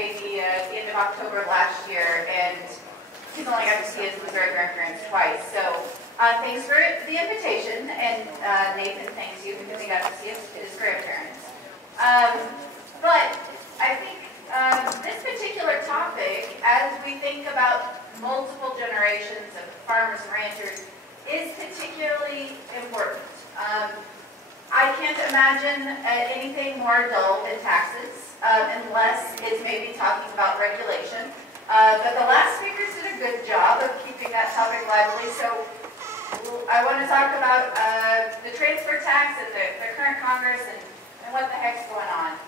baby at the end of October last year, and he's only got to see his Missouri grandparents twice. So thanks for the invitation, and Nathan thanks you because he got to see his grandparents. But I think this particular topic, as we think about multiple generations of farmers and ranchers, is particularly important. I can't imagine anything more dull than taxes, unless it's maybe talking about regulation. But the last speakers did a good job of keeping that topic lively, so I want to talk about the transfer tax and the current Congress and what the heck's going on.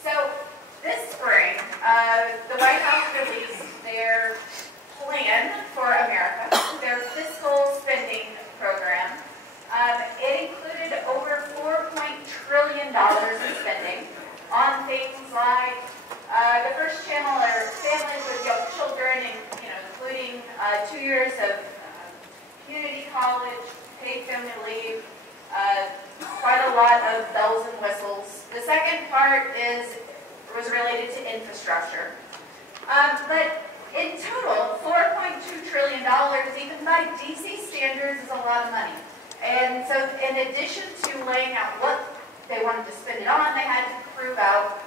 So this spring, the White House released their plan for America, their fiscal spending program. It included over $4 trillion in spending on things like the first channel are families with young children, and, including 2 years of community college, paid family leave, quite a lot of bells and whistles. The second part was related to infrastructure. But in total, $4.2 trillion, even by DC standards, is a lot of money. And so in addition to laying out what they wanted to spend it on, they had to prove out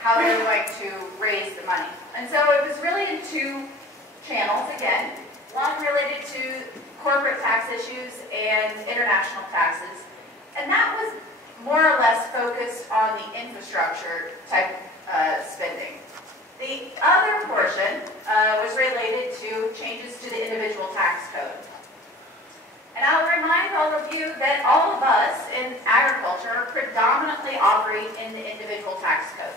how they were going to raise the money. And so it was really in two channels, again. One related to corporate tax issues and international taxes. And that was more or less focused on the infrastructure type spending. The other portion was related to changes to the individual tax code. And I'll remind all of you that all of us in agriculture predominantly operate in the individual tax code.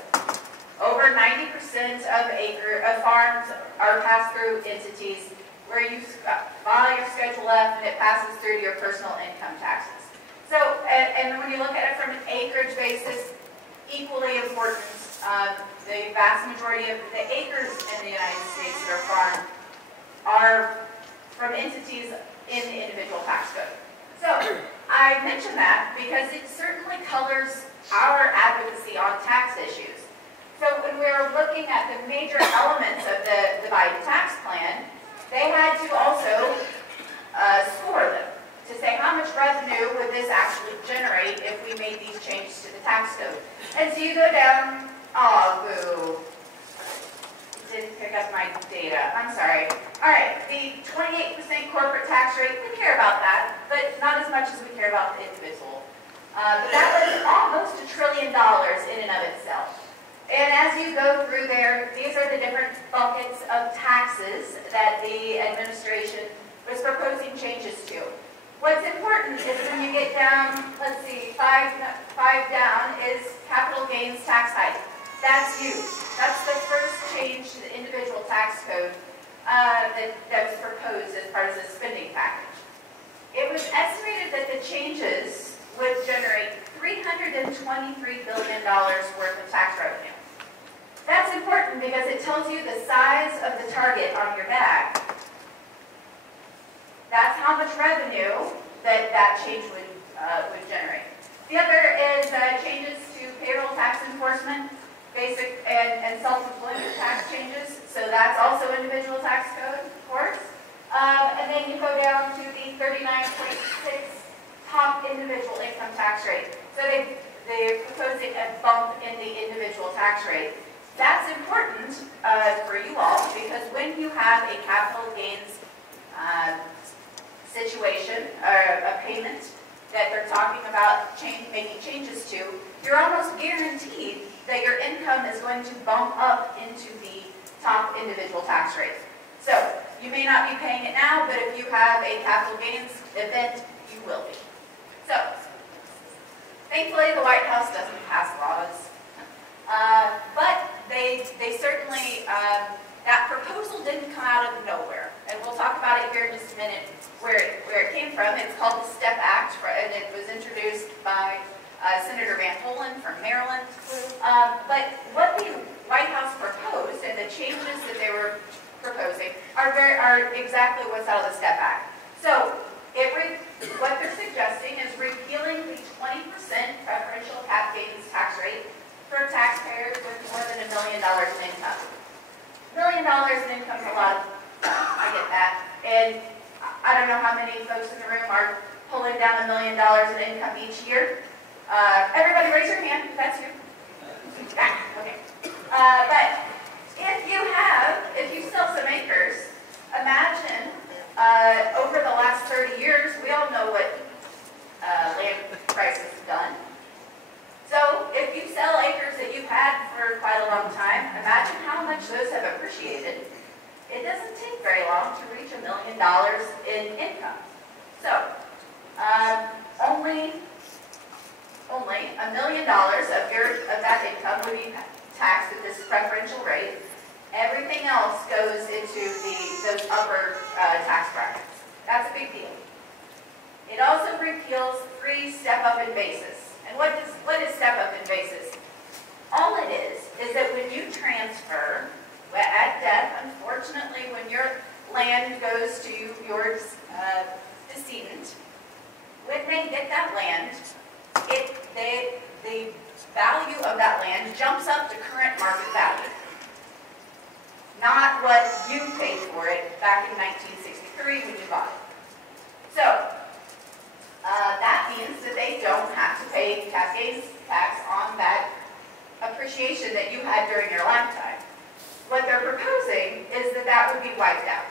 Over 90% of farms are pass-through entities where you file your Schedule F and it passes through to your personal income taxes. So, and when you look at it from an acreage basis, equally important. The vast majority of the acres in the United States that are farmed are from entities in the individual tax code. So I mention that because it certainly colors our advocacy on tax issues. So when we were looking at the major elements of the Biden tax plan, they had to also score them to say how much revenue would this actually generate if we made these changes to the tax code. And so you go down, oh, boo. Didn't pick up my data. I'm sorry. All right, the 28% corporate tax rate, we care about that, but not as much as we care about the individual. But that was almost $1 trillion in and of itself. And as you go through there, these are the different buckets of taxes that the administration was proposing changes to. What's important is when you get down, let's see, five down is capital gains tax hike. That's huge. That's the first change to the individual tax code that was proposed as part of the spending package. It was estimated that the changes would generate $323 billion worth of tax revenue. That's important because it tells you the size of the target on your bag. That's how much revenue that change would generate. The other is changes to payroll tax enforcement, basic and self-employment tax changes. So that's also individual tax code, of course. And then you go down to the 39.6 top individual income tax rate. So they're proposing a bump in the individual tax rate. That's important for you all because when you have a capital gains situation or a payment that they're talking about making changes to, you're almost guaranteed that your income is going to bump up into the top individual tax rate. So you may not be paying it now, but if you have a capital gains event, you will be. So thankfully, the White House doesn't pass laws, but they certainly, that proposal didn't come out of nowhere. And we'll talk about it here in just a minute where it came from. It's called the STEP Act, and it was introduced by Senator Van Hollen from Maryland. But what the White House proposed and the changes that they were proposing are exactly what's out of the STEP Act. So what they're suggesting is repealing the 20% preferential cap gains tax rate for taxpayers taxpayers with more than $1 million in income. $1 million in income is a lot. I get that. And I don't know how many folks in the room are pulling down $1 million in income each year. Everybody raise your hand if that's you. Okay. But if you sell some acres, imagine over the last 30 years, we all know what land prices have done. So if you sell acres that you've had for quite a long time, imagine how much those have appreciated. It doesn't take very long to reach $1 million in income. So only $1 million of that income would be taxed at this preferential rate. Everything else goes into those upper tax brackets. That's a big deal. It also repeals free step-up in basis. And what is step-up in basis? All it is that when you transfer, at death, unfortunately, when your land goes to your decedent, when they get that land, the value of that land jumps up to current market value. Not what you paid for it back in 1963 when you bought it. So, that means that they don't have to pay cascades tax on that appreciation that you had during your lifetime. What they're proposing is that that would be wiped out.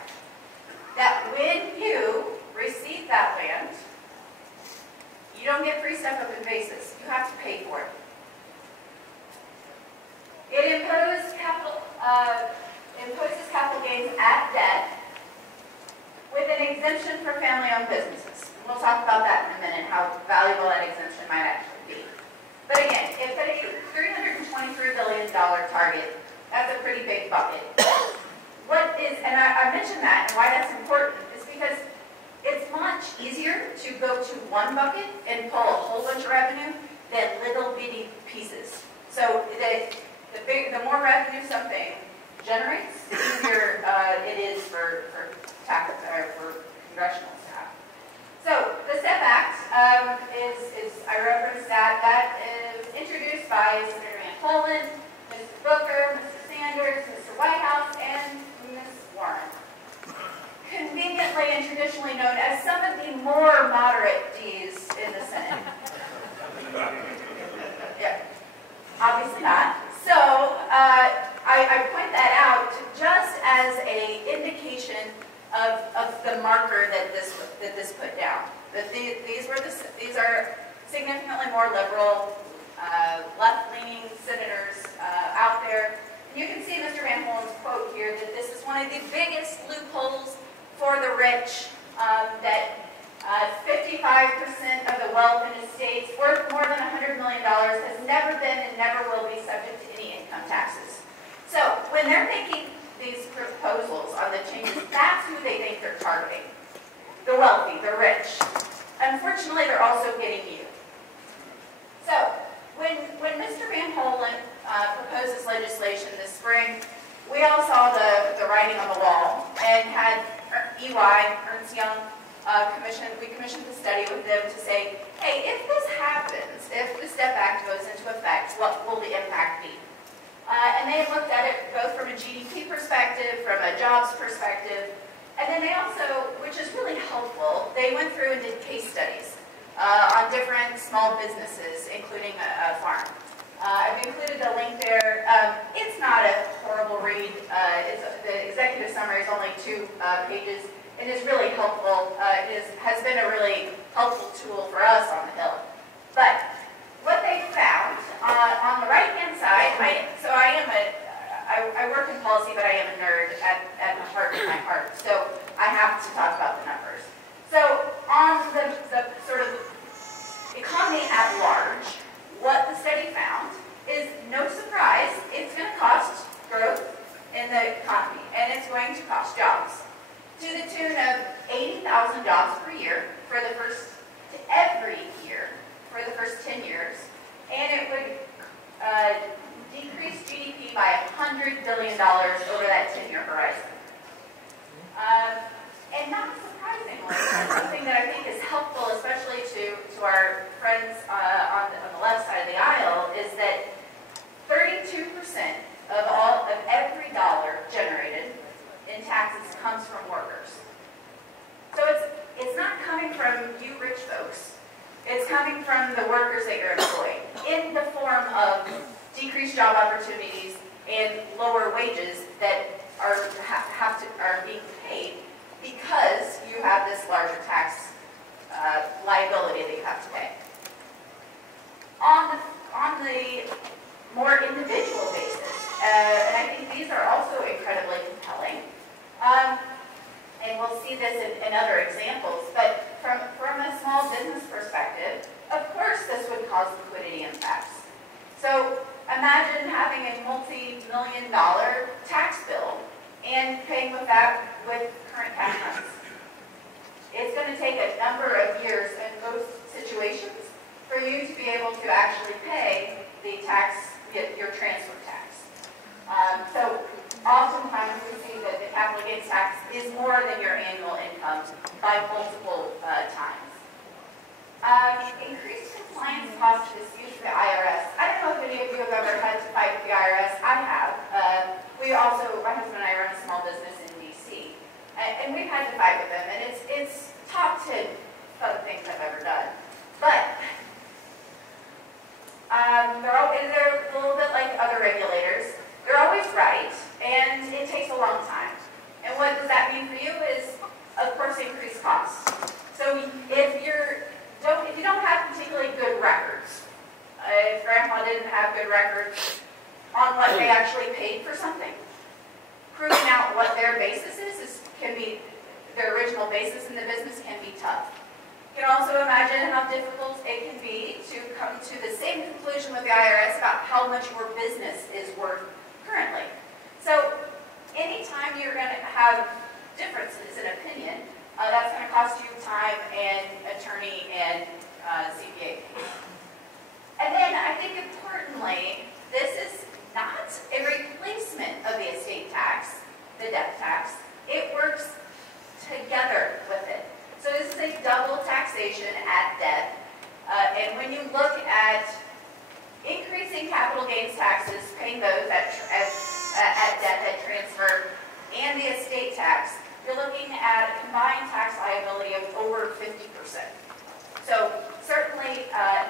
That when you receive that land, you don't get free step-up in basis. You have to pay for it. It imposes capital gains at debt with an exemption for family-owned businesses. We'll talk about that in a minute, how valuable that exemption might actually be. But again, if at a $323 billion target, that's a pretty big bucket. And I mentioned that, and why that's important is because it's much easier to go to one bucket and pull a whole bunch of revenue than little bitty pieces. So the more revenue something generates, the easier it is for congressional staff. So the STEP Act I referenced that is introduced by Senator Van Hollen, Mr. Booker, Mr. Sanders, Mr. Whitehouse, and Ms. Warren. Conveniently and traditionally known as some of the more moderate Ds in the Senate. Yeah, obviously not. So I point that out just as an indication of the marker that this put down. That these are significantly more liberal, left-leaning senators out there. And you can see Mr. Van Hollen's quote here that this is one of the biggest loopholes for the rich, that 55% of the wealth in estates worth more than $100 million has never been and never will be subject to any income taxes. So when they're making these proposals on the changes, that's who they think they're targeting. The wealthy, the rich. Unfortunately, they're also getting you. So when Mr. Van Hollen proposed this legislation this spring, we all saw the writing on the wall and had EY, Ernst Young, we commissioned the study with them to say, hey, if this happens, if the STEP Act goes into effect, what will the impact be? And they looked at it both from a GDP perspective, from a jobs perspective, and then they also, which is really helpful, they went through and did case studies on different small businesses, including a farm. I've included a link there. It's not a horrible read. The executive summary is only 2 pages. It is really helpful. It has been a really helpful tool for us on the Hill. But what they found on the right-hand side, I work in policy, but I am a nerd at my heart. So I have to talk about the numbers. So on the sort of economy at large, what the study found is, no surprise, it's going to cost growth in the economy, and it's going to cost jobs to the tune of 80,000 jobs per year every year for the first of every dollar generated in taxes comes from workers. So it's not coming from you rich folks. It's coming from the workers that you're employing in the form of decreased job opportunities and lower wages that are being paid because you have this larger tax liability that you have to pay. On the more individual basis, and I think these are also incredibly compelling, and we'll see this in other examples, but from a small business perspective, of course this would cause liquidity impacts. So imagine having a multi-million-dollar tax bill and paying with that with current cash funds. It's going to take a number of years in most situations for you to be able to actually pay the tax, your transfer tax. So oftentimes we see that the capital gains tax is more than your annual income by multiple times. Increased compliance costs is huge for the IRS. I don't know if any of you have ever had to fight with the IRS. I have. My husband and I run a small business in DC, and we've had to fight with them, and it's top 10 fun things I've ever done. But they're a little bit like other regulators. They're always right, and it takes a long time. And what does that mean for you is, of course, increased costs. So if you don't have particularly good records, if Grandpa didn't have good records on what they actually paid for something, proving out what their basis can be, their original basis in the business can be tough. You can also imagine how difficult it can be to come to the same conclusion with the IRS about how much your business is worth currently. So anytime you're going to have differences in opinion, that's going to cost you time and attorney and CPA fees. And then I think importantly, this is not a replacement of the estate tax, the death tax. It works together with it. So this is a double taxation at death. And when you look at increasing capital gains taxes, paying those at death at transfer, and the estate tax, you're looking at a combined tax liability of over 50%. So certainly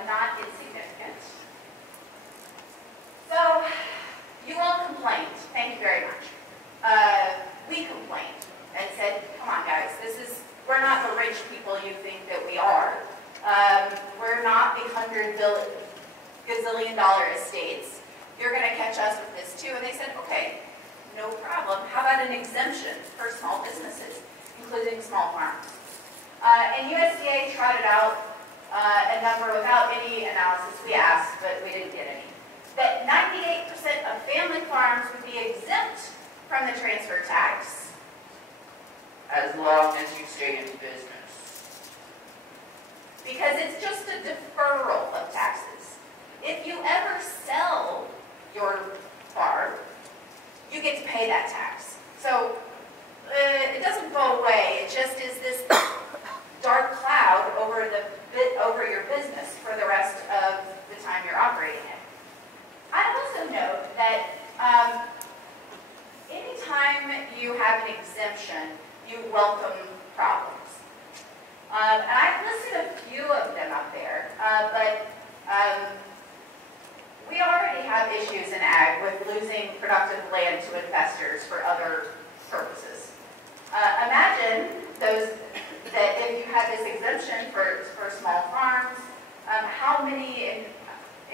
not insignificant. So you all complained. Thank you very much. We complained and said, come on guys, we're not the rich people you think that we are. We're not the $100 gazillion estates. You're going to catch us with this too. And they said, okay, no problem. How about an exemption for small businesses, including small farms? And USDA trotted out a number without any analysis. We asked, but we didn't get any. That 98% of family farms would be exempt from the transfer tax as long as you stay in business. Because it's just a deferral of taxes. If you ever sell your farm, you get to pay that tax. So it doesn't go away. It just is this dark cloud over your business for the rest of the time you're operating it. I also note that anytime you have an exemption, you welcome problems. And I've listed a few of them up there, but we already have issues in ag with losing productive land to investors for other purposes. Imagine that if you had this exemption for small farms,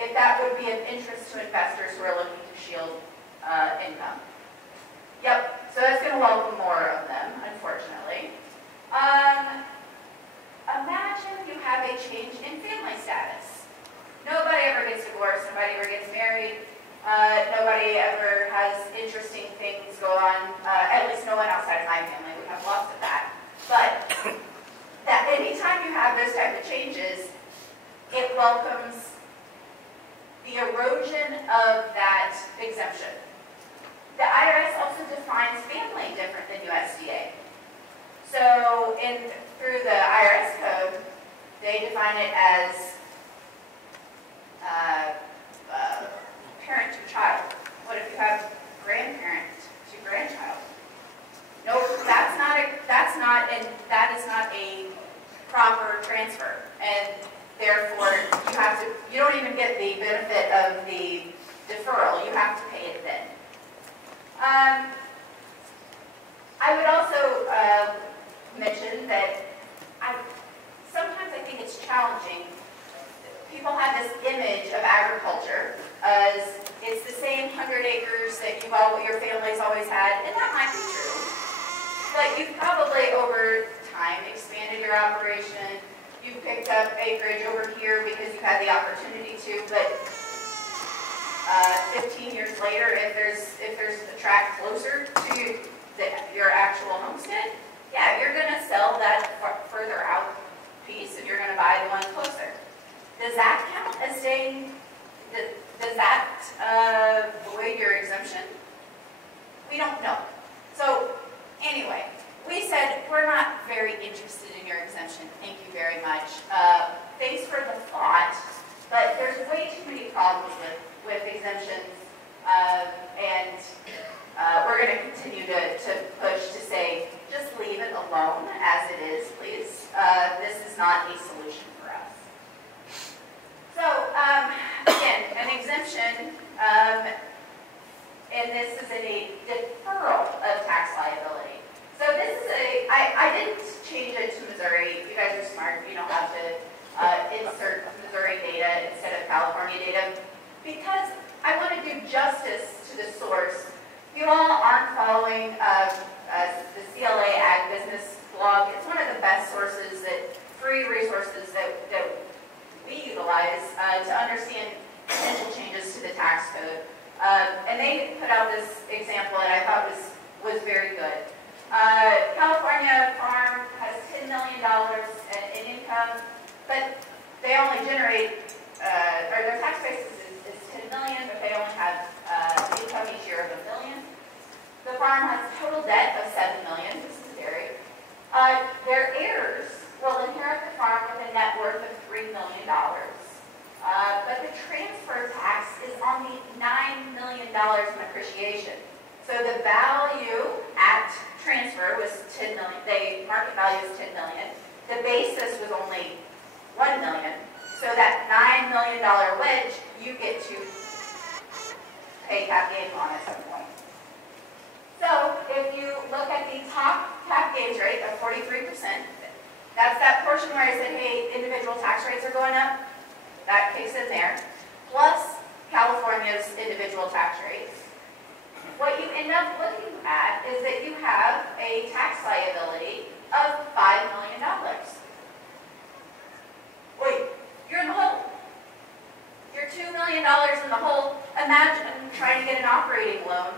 if that would be of interest to investors who are looking to shield income. Yep, so that's going to welcome more of them, unfortunately. Imagine you have a change in family status. Nobody ever gets divorced, nobody ever gets married, nobody ever has interesting things go on, at least no one outside of my family. We have lots of that. But that anytime you have those type of changes, it welcomes the erosion of that exemption. The IRS also defines family different than USDA. So through the IRS code, they define it as parent to child. What if get the benefit of the deferral. You have to pay it then. I would also mention that sometimes I think it's challenging. People have this image of agriculture as it's the same 100 acres that your family's always had, and that might be true. But you've probably over time expanded your operation. You've picked up acreage over here because you had the opportunity to, but 15 years later, if there's a tract closer to your actual homestead, yeah, you're going to sell that further out piece and you're going to buy the one closer. Does that count as staying? Does that void your exemption? We don't know. So anyway, we said we're not very interested in your exemption. Thank you very much. Thanks for the thought, but there's way too many problems with exemptions, and we're going to continue to push to say just leave it alone as it is, please. This is not a solution for us. So again, an exemption, and this is a deferral of tax liability. So this is I didn't change it to Missouri. You guys are smart. You don't have to insert Missouri data instead of California data, because I want to do justice to the source. If you all aren't following the CLA Ag Business blog, it's one of the best sources, free resources that we utilize to understand potential changes to the tax code. And they put out this example that I thought was very good. California farm has $10 million in income, but they only generate, or their tax basis is $10 million, but they only have income each year of $1 million. The farm has total debt of $7 million. This is very. Their heirs will inherit the farm with a net worth of $3 million. But the transfer tax is on the $9 million in appreciation. So the value at transfer was $10 million. The market value is $10 million. The basis was only $1 million. So that $9 million wedge, you get to pay cap gains on at some point. So if you look at the top cap gains rate of 43%, that's that portion where I said, hey, individual tax rates are going up. That kicks in there, plus California's individual tax rates. What you end up looking at is that you have a tax liability of $5 million. Wait, you're in the hole. You're $2 million in the hole. Imagine trying to get an operating loan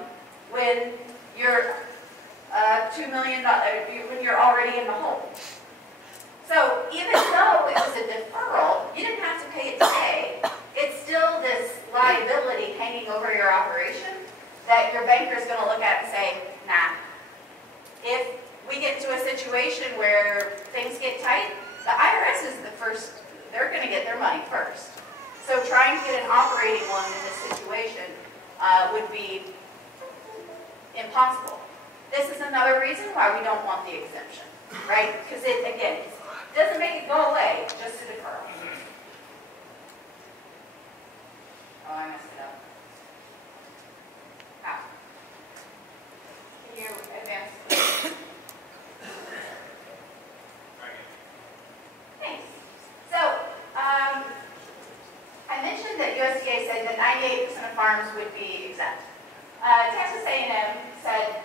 when you're $2 million, when you're already in the hole. So even though it was a deferral, you didn't have to pay it today. It's still this liability hanging over your operation that your banker's going to look at and say, nah. If we get to a situation where things get tight, the IRS is the first, they're going to get their money first. So trying to get an operating loan in this situation would be impossible. This is another reason why we don't want the exemption, right? Because it, again, doesn't make it go away, just a deferral. Oh, I messed it up. Ow. Can you advance? Thanks. So, I mentioned that USDA said that 98% of farms would be exempt. Texas A&M said,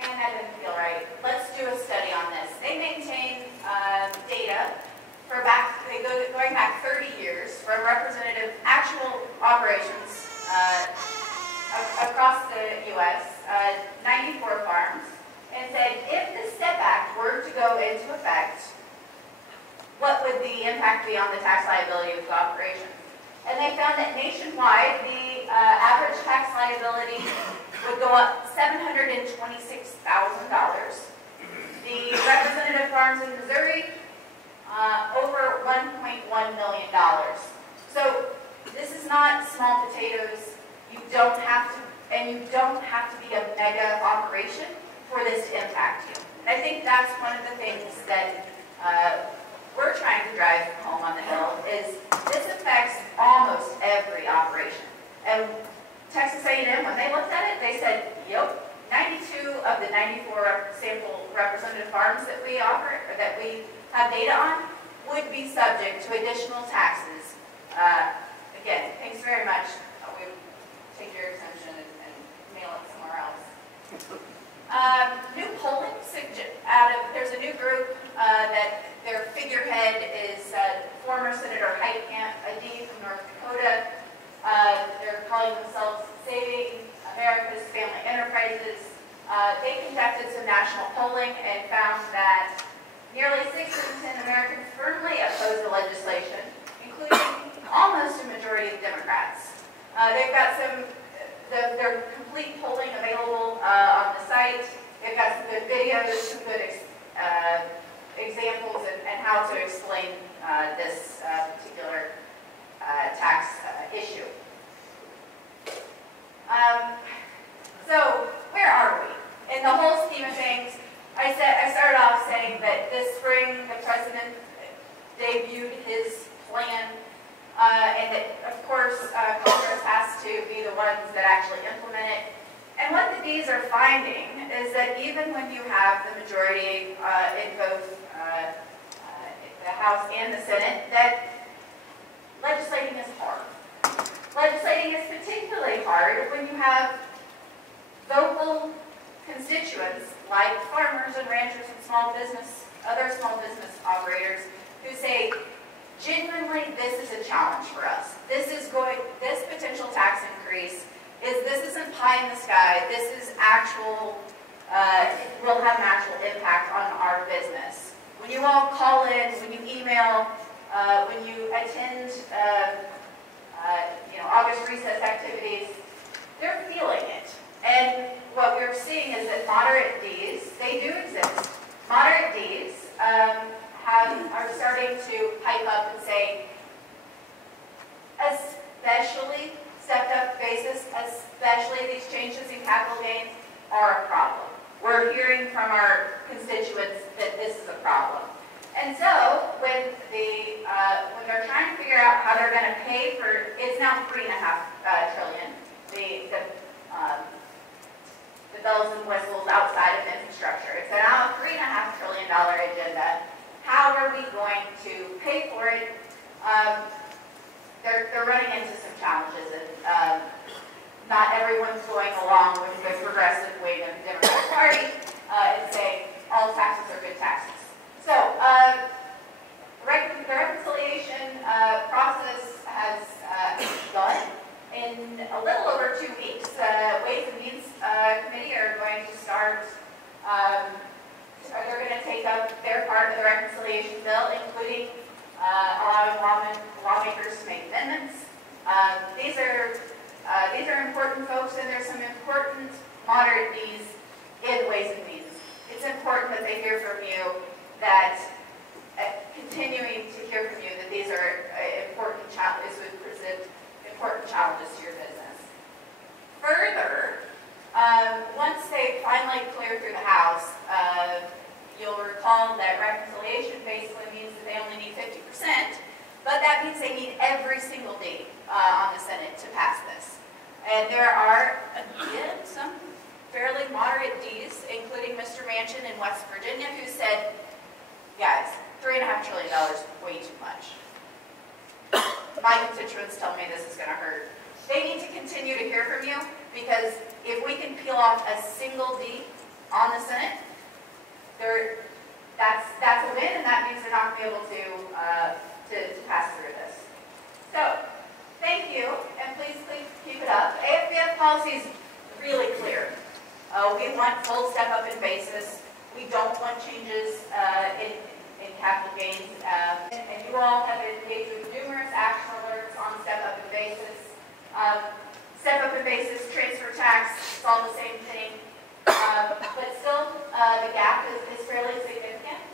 man, that didn't feel right. Let's do a study on this. They maintain data for going back 30 years from representative actual operations across the U.S., 94 farms, and said if the STEP Act were to go into effect, what would the impact be on the tax liability of the operation? And they found that nationwide, the average tax liability would go up $726,000. The representative farms in Missouri, over $1.1 million. So this is not small potatoes. You don't have to, and you don't have to be a mega operation for this to impact you. And I think that's one of the things that we're trying to drive home on the Hill is this affects almost every operation. And Texas A&M, when they looked at it, they said, yep, 92 of the 94 sample representative farms that we offer, or that we have data on, would be subject to additional taxes. Again, thanks very much. We take your exemption and mail it somewhere else. New polling, there's a new group that their figurehead is former Senator Heitkamp, a D from North Dakota. They're calling themselves Saving America's Family Enterprises. They conducted some national polling and found that nearly 6 in 10 Americans firmly oppose the legislation, including almost a majority of Democrats. They've got their complete polling available on the site. They've got some good videos, some good examples, and how to explain this particular tax issue. So where are we? In the whole scheme of things, I started off saying that this spring the president debuted his plan, and that, of course, Congress has to be the ones that actually implement it. And what the Ds are finding is that even when you have the majority in both the House and the Senate, that legislating is hard. Legislating is particularly hard when you have vocal constituents like farmers and ranchers and other small business operators who say, genuinely, this is a challenge for us. This potential tax increase this isn't pie in the sky. This is actual, it will have an actual impact on our business. When you all call in, when you email, when you attend, August recess activities, they're feeling it. And what we're seeing is that moderate Ds, they do exist. Moderate Ds are starting to pipe up and say, especially stepped-up basis, especially these changes in capital gains, are a problem. We're hearing from our constituents that this is a problem. And so, when they're trying to figure out how they're going to pay for, it's now $3.5 trillion, the bells and whistles outside of infrastructure. It's now a $3.5 trillion agenda. How are we going to pay for it? They're running into some challenges, and not everyone's going along with the progressive wing of the Democratic Party and saying all taxes are good taxes. So the reconciliation process has begun. In a little over 2 weeks, Ways and Means Committee are going to start. They're going to take up their part of the reconciliation bill, including allowing lawmakers to make amendments. These are important folks, and there's some important moderate Ds in Ways and Means. It's important that they hear from you that, continuing to hear from you that these are important challenges, would present important challenges to your business. Further, once they finally clear through the House, you'll recall that reconciliation basically means that they only need 50%, but that means they need every single D on the Senate to pass this. And there are, again, some fairly moderate Ds, including Mr. Manchin in West Virginia, who said, guys, $3.5 trillion is way too much. My constituents tell me this is going to hurt. They need to continue to hear from you, because if we can peel off a single D on the Senate, that's a win, and that means they're not going to be able to pass through this. So, thank you, and please keep it up. AFBF policy is really clear. We want full step-up in basis. We don't want changes in capital gains. And you all have engaged with numerous action alerts on step-up in basis. Step-up in basis, transfer tax, it's all the same thing. But still, the gap is fairly significant.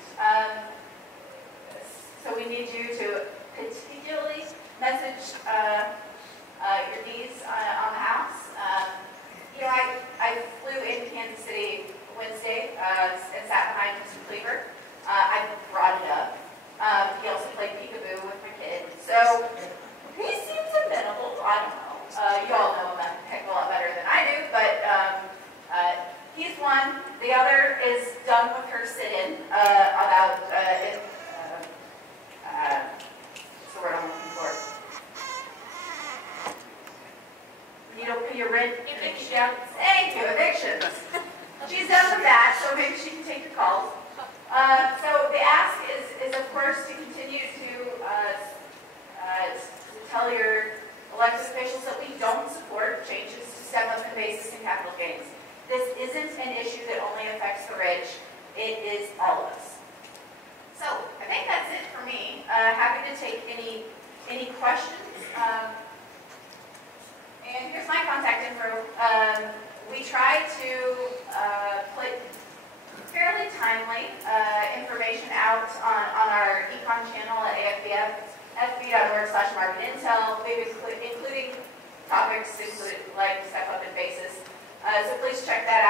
So we need you to particularly message your Ds on the House. I flew into Kansas City Wednesday and sat behind Mr. Cleaver. I brought it up her sit-in about, what's the word I'm looking for? Your rent eviction. Thank you, evictions. She's done with that, so maybe she can take your calls. So the ask is of course to continue to tell your elected officials that we don't support changes to step-up in basis and capital gains. This isn't an issue that only affects the rich. It is all of us. So I think that's it for me. Happy to take any questions. And here's my contact info. We try to put fairly timely information out on our econ channel at AFBF, fb.org/marketintel, including topics like step up in basis. So please check that